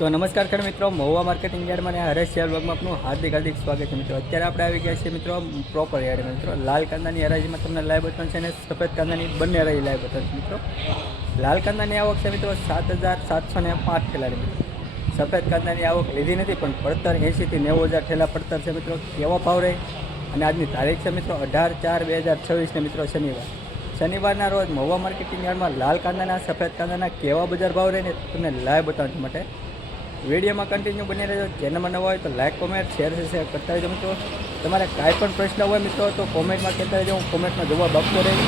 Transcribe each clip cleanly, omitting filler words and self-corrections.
તો નમસ્કાર ખેડૂત મિત્રો, મહુવા માર્કેટિંગ યાર્ડમાં અને હરેશ શેર બ્લોગમાં આપનું હાર્દિક સ્વાગત છે મિત્રો। અત્યારે આપણે આવી ગયા છીએ મિત્રો પ્રોપર યાર્ડમાં મિત્રો। લાલ કાંદાની હરાજીમાં તમને લાઈવ બતાવશે અને સફેદ કાંદાની બંને હરાજી લાઈવ બતાવશે મિત્રો। લાલ કાંદાની આવક છે મિત્રો 7,705 ઠેલાની મિત્રો। સફેદ કાંદાની આવક લીધી નથી પણ પડતર 80 થી 90,000 ઠેલા પડતર છે મિત્રો। કેવો ભાવ રહે અને આજની તારીખ છે મિત્રો 18/4/2026 ને મિત્રો શનિવારના રોજ મહુવા માર્કેટિંગ યાર્ડમાં લાલ કાંદાના સફેદ કાંદાના કેવા બજાર ભાવ રહે ને તમને લાઈવ બતાવવા માટે વિડીયોમાં કન્ટિન્યુ બની રહેજો। ચેનલમાં નવા હોય તો લાઈક કોમેન્ટ શેર કરતા રહેજો મિત્રો। તમારે કાંઈ પણ પ્રશ્ન હોય મિત્રો તો કોમેન્ટમાં કહેતા રહેજો, હું કોમેન્ટમાં જવાબ આપતો રહીશ।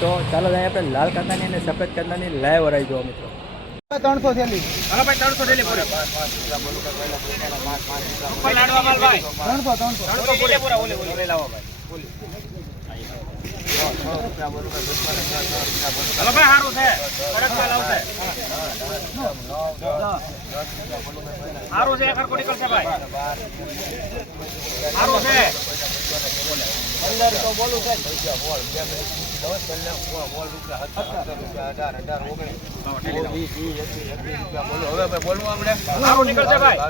તો ચાલો જાય આપણે લાલ કાંદાની અને સફેદ કાંદાની લાઈવ હરાઈ જોવા મિત્રો। 300 થેલી હાલો ભાઈ 300 થેલી પૂરા ઉપર લાડવા માલ ભાઈ 300 પૂરા ઓલે લાવો ભાઈ હલો ભાઈ હારું છે કડક માલ આવશે હારું છે ખરકો નીકળશે ભાઈ હારું છે અંદર તો બોલું છે બોલ હવે ભાઈ બોલવું આપણે હારું નીકળશે ભાઈ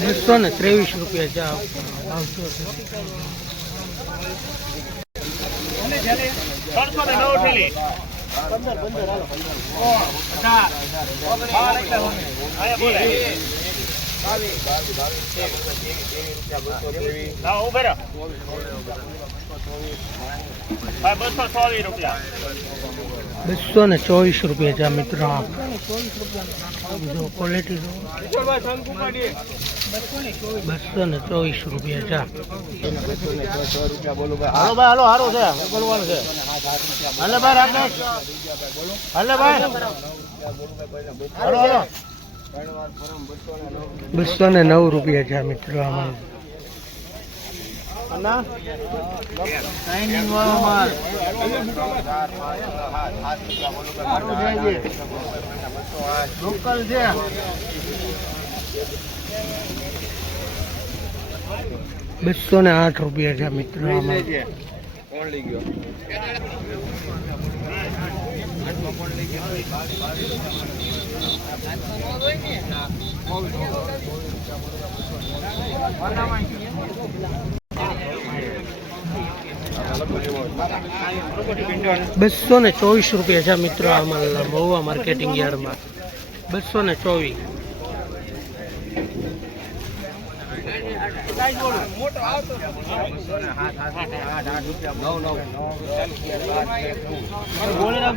223 રૂપિયા જાવ આવતો છે 309 થેલી 15 હાલો ઉભે રહો ભાઈ 224 રૂપિયા 224 રૂપિયા જા મિત્રો। જો ક્વોલિટી 224 રૂપિયા જા। હાલો ભાઈ હાલો હારું છે બોલવાનું છે હાલે ભાઈ રાકેશ હાલે ભાઈ હાલો હાલો 209 રૂપિયા જા મિત્રો। આમાં અના સાઇનિંગ વાળો માલ લોકલ છે 208 રૂપિયા જા મિત્રો। આમાં કોણ લઈ ગયો બસો ને 24 રૂપિયા છે મિત્રો। આમાં મહુવા માર્કેટિંગ યાર્ડમાં 224।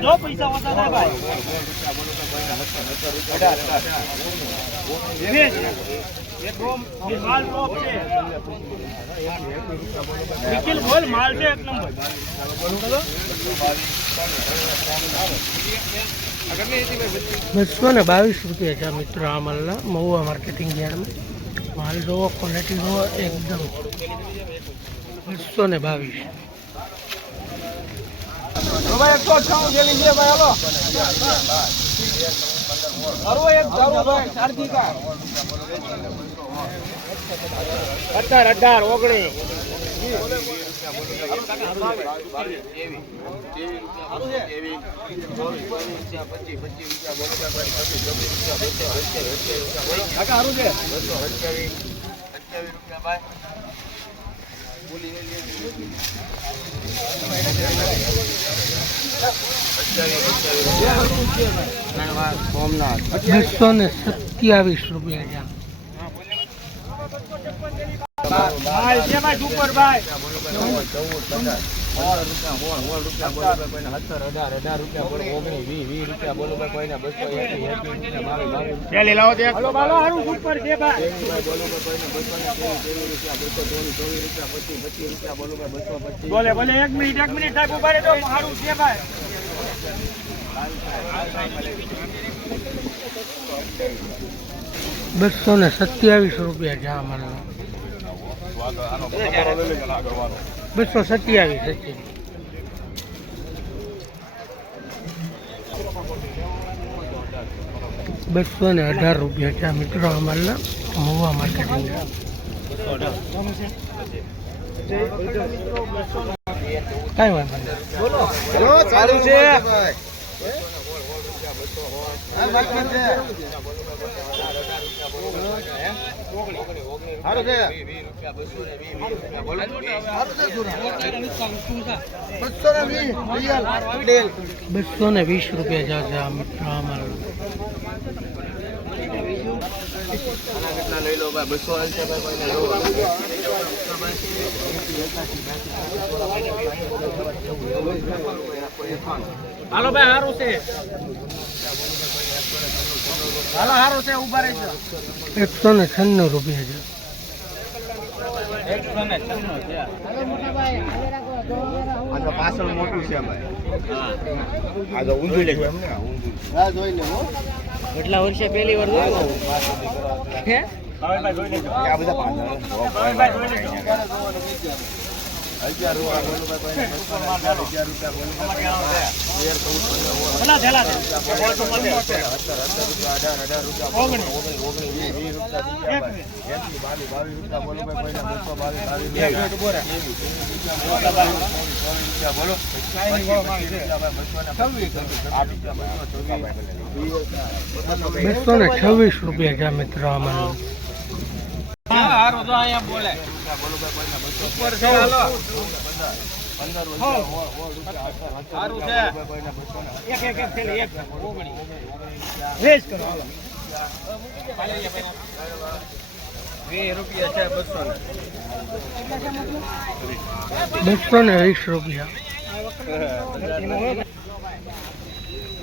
જો પૈસા ઓછા થાય ભાઈ માલ ટોપ છે નિખિલ બોલ માલ છે એક નંબર 222 રૂપિયા છે મિત્રો। આ માલના મહુવા માર્કેટિંગ યાર્ડમાં માલ જોવો, ક્વોલિટી જોવો એકદમ 222। ભાઈ 198 જેવી છે ભાઈ હાલો અરવો એક જાવો ભાઈ સારથી કા 18 19 227 રૂપિયા ભાઈ છે ભાઈ સુપર ભાઈ 227 બોલે બોલે 1 મિનિટ સાહેબ ઉભા રહેજો સારું છે ભાઈ 227 રૂપિયા જા મારા 227 218 રૂપિયા છે મિત્રો। અમારા મહુવા માર્કેટિંગ કાંઈ વાંધો નહીં, બોલો સારું છે ₹220 જાજે આ મિત્રો આ માલ કેટલા લઈ લો ભાઈ 200 છે ભાઈ કોઈને લો હાલો ભાઈ હારું છે હાલો હારું છે ઉભા રહેજો ₹196 છે આ પાછળ મોટું છે ભાઈ આ તો ઊંધું લેજો એમ ને હા જોઈ લે હો કેટલા વર્ષે પહેલી વાર જોયું હે ભાઈ જોઈ લેજો આ બધા પાછળ ભાઈ જોઈ લેજો 1000 રૂપિયા બોલો ભાઈ 1000 રૂપિયા બોલો કેટલા થેલા છે 18 રૂપિયા 20 રૂપિયા 22 બોલો ભાઈ 222 બોલો 226 છે મિત્રો આમાં હારો તો અહીંયા બોલે બોલો ભાઈ ઉપર છે હાલો 15 સારું છે એક થેલી એક 19 વેચ કરો હાલો 20 રૂપિયા છે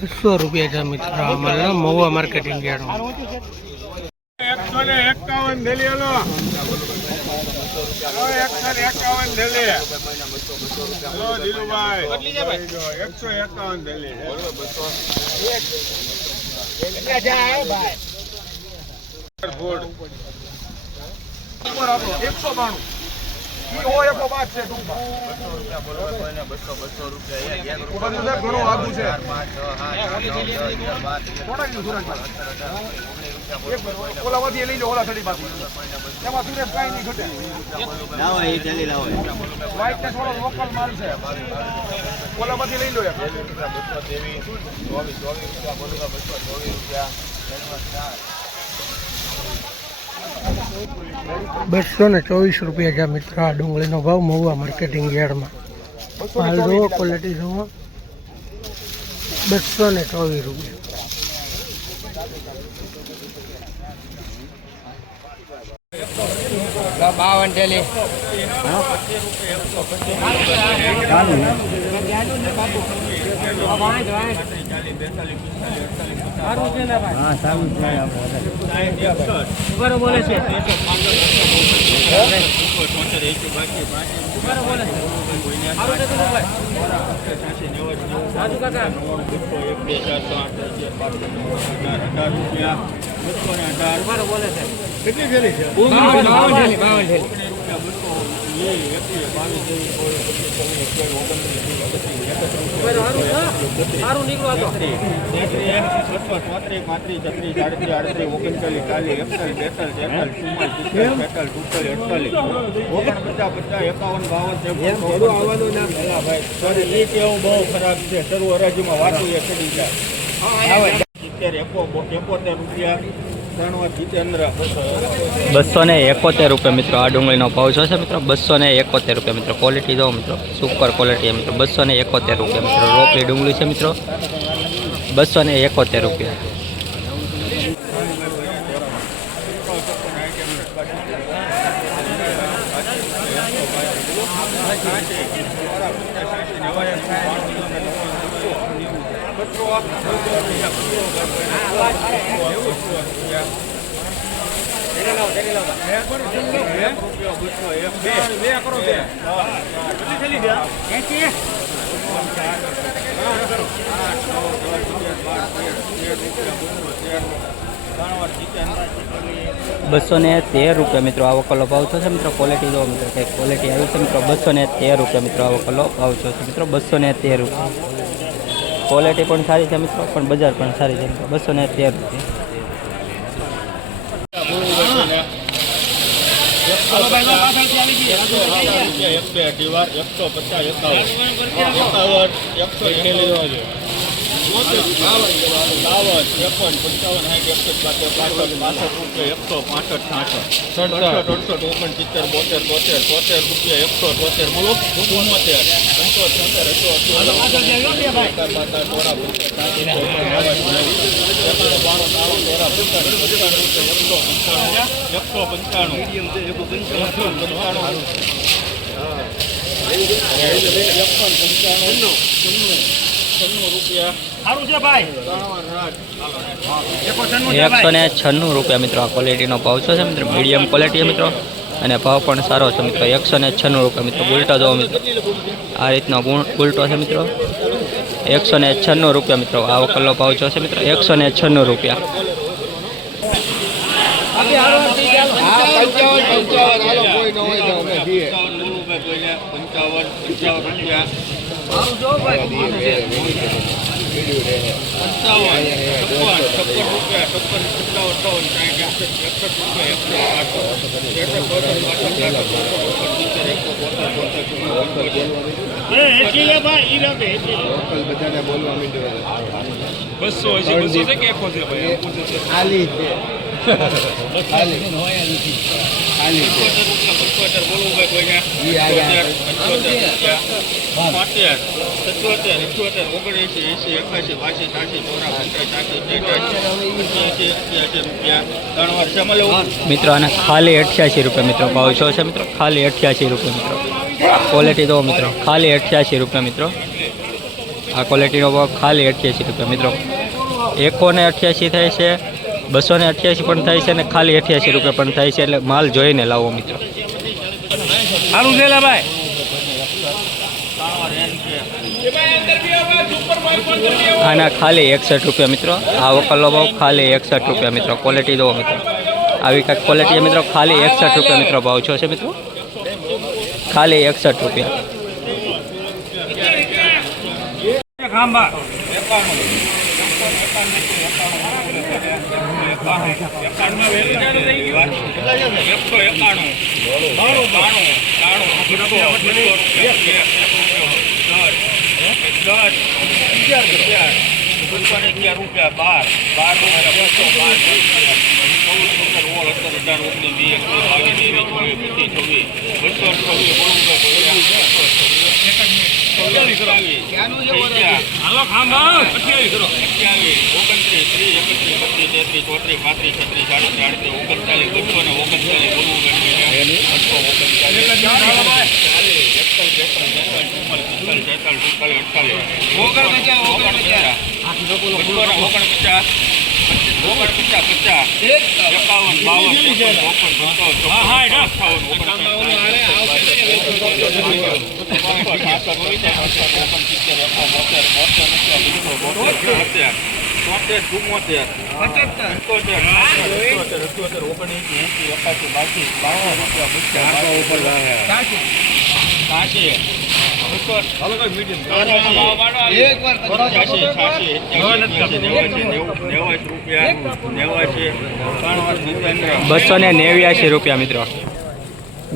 220 છે મિત્રો આમાં મહુવા માર્કેટિંગ યાર્ડમાં 151 થેલી હાલો 151 થેલી હાલો દિલુભાઈ કેટલી છે ભાઈ 151 થેલી બોલો 200 કેટલા જાય ભાઈ ફૂડ ઉપર આપો 192 ઈ હોય 105 છે ટૂંકમાં 200 રૂપિયા બોલો કોઈને 200 રૂપિયા એક રૂપિયા ઘણો આગુ છે 4 ઓલામાંથી લઈ લો ઓલા થડી પાછી એમાં સુરેશ કાઈ નહીં ઘટે લાવો એ જલ્દી લાવો વાઈટ ને થોડો લોકલ માલ છે ઓલામાંથી લઈ લો 223 રૂપિયા બોલો 224 રૂપિયા 224 છે મિત્રો આ ડુંગળીનો ભાવ મહુવા માર્કેટિંગ યાર્ડમાં માલ જુઓ ક્વોલિટી જુઓ 224 રૂપિયા બાવન થેલી હા સારું છે બોલે છે કેટલી થેલી છે 52 થેલી સારું નીકળો હતો 271 રૂપિયા મિત્રો આ ડુંગળીનો ભાવ છે મિત્રો 271 રૂપિયા મિત્રો ક્વોલિટી જો મિત્રો સુપર ક્વોલિટી મિત્રો 271 રૂપિયા મિત્રો રોપલી ડુંગળી છે મિત્રો 271 રૂપિયા ₹213 મિત્રો આવો કલો ભાવ છે મિત્રો ક્વોલિટી જો મિત્રો કઈ ક્વોલિટી આવી છે મિત્રો 213 રૂપિયા મિત્રો આવો કલો ભાવ છે મિત્રો 213 રૂપિયા ક્વોલિટી પણ સારી છે મિત્રો પણ બજાર પણ સારી છે મિત્રો 213 રૂપિયા ₹196 મિત્રો આ ક્વોલિટીનો ભાવ છે મિત્રો. મીડિયમ ક્વોલિટી છે મિત્રો અને ભાવ પણ સારો છે મિત્રો. ₹196 મિત્રો. ઉલટો જોવો મિત્રો, આ રીતનો ઉલટો છે મિત્રો. ₹196 મિત્રો. આ વકલનો ભાવ જો છે મિત્રો ₹196. મિત્રો આના ખાલી ₹88 મિત્રો. ભાવ છો છે મિત્રો ખાલી ₹88 મિત્રો. ક્વોલિટી દો મિત્રો, ખાલી ₹88 મિત્રો. આ ક્વોલિટીનો ભાવ ખાલી ₹88 મિત્રો. 188 થાય છે, 288 પણ થાય છે અને ખાલી ₹88 પણ થાય છે. એટલે માલ જોઈને લાવો મિત્રો. સારું છે ભાઈ. આના ખાલી ₹61 મિત્રો. આ વકલનો ભાવ ખાલી ₹61 મિત્રો. ક્વોલિટી દો મિત્રો. આવી કાંઈક ક્વોલિટી મિત્રો. ખાલી ₹61 મિત્રો ભાવ છો છે મિત્રો. ખાલી ₹61. ખાંભા ₹289 મિત્રો.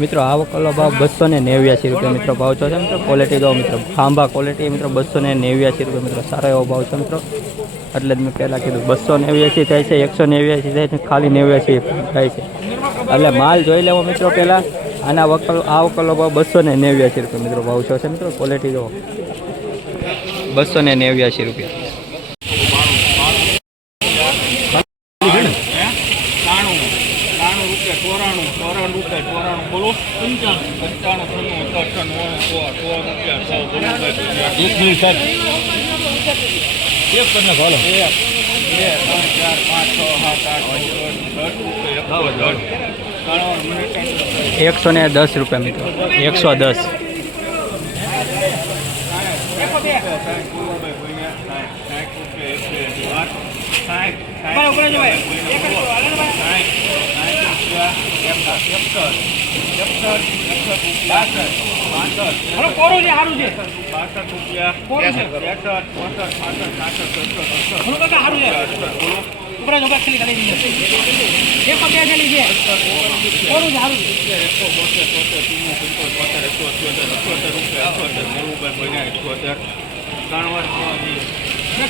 મિત્રો આ વકલનો ભાવ ₹289 મિત્રો ભાવ છે મિત્રો. ક્વોલિટી દો મિત્રો. ખાંભા ક્વોલિટી મિત્રો. ₹289 મિત્રો. સારો એવો ભાવ છે મિત્રો. એટલે જ મેં પહેલાં કીધું 289 થાય છે, 189 થાય છે, ખાલી 89 થાય છે. એટલે માલ જોઈ લેવો મિત્રો પહેલાં. આના આ વકલનો ભાવ ₹289 મિત્રો ભાવ છે મિત્રો. ક્વોલિટી દો ₹289. ₹110 મિત્રો. 110.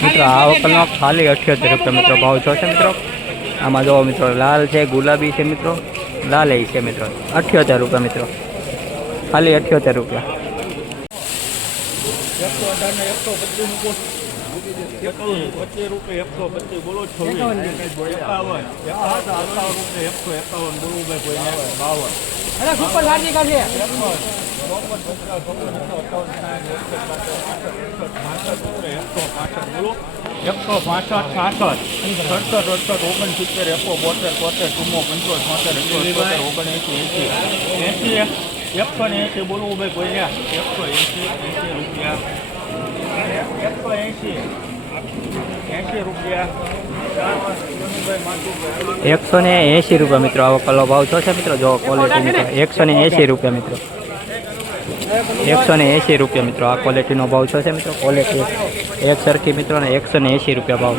મિત્રો આ વકલનો ખાલી 78 રૂપિયા મિત્રો ભાવ છો છે મિત્રો. આમાં જો મિત્રો લાલ છે, ગુલાબી છે મિત્રો, લાલ એ છે મિત્રો. 78 રૂપિયા મિત્રો, ખાલી 78 રૂપિયા. એકસો 65 66 67 68 69 એકો 72 73 ચુમ્મો 75 76 79 80 180 બોલવું ભાઈ કોઈ 180 રૂપિયા 180 રૂપિયા 180 રૂપિયા મિત્રો આવો કલો ભાવ છો છે મિત્રો. જો ક્વોલિટી મિત્રો 180 રૂપિયા મિત્રો, 180 રૂપિયા મિત્રો આ ક્વોલિટીનો ભાવ છો છે મિત્રો. ક્વોલિટી એક સરખી મિત્રો ને 180 રૂપિયા ભાવ.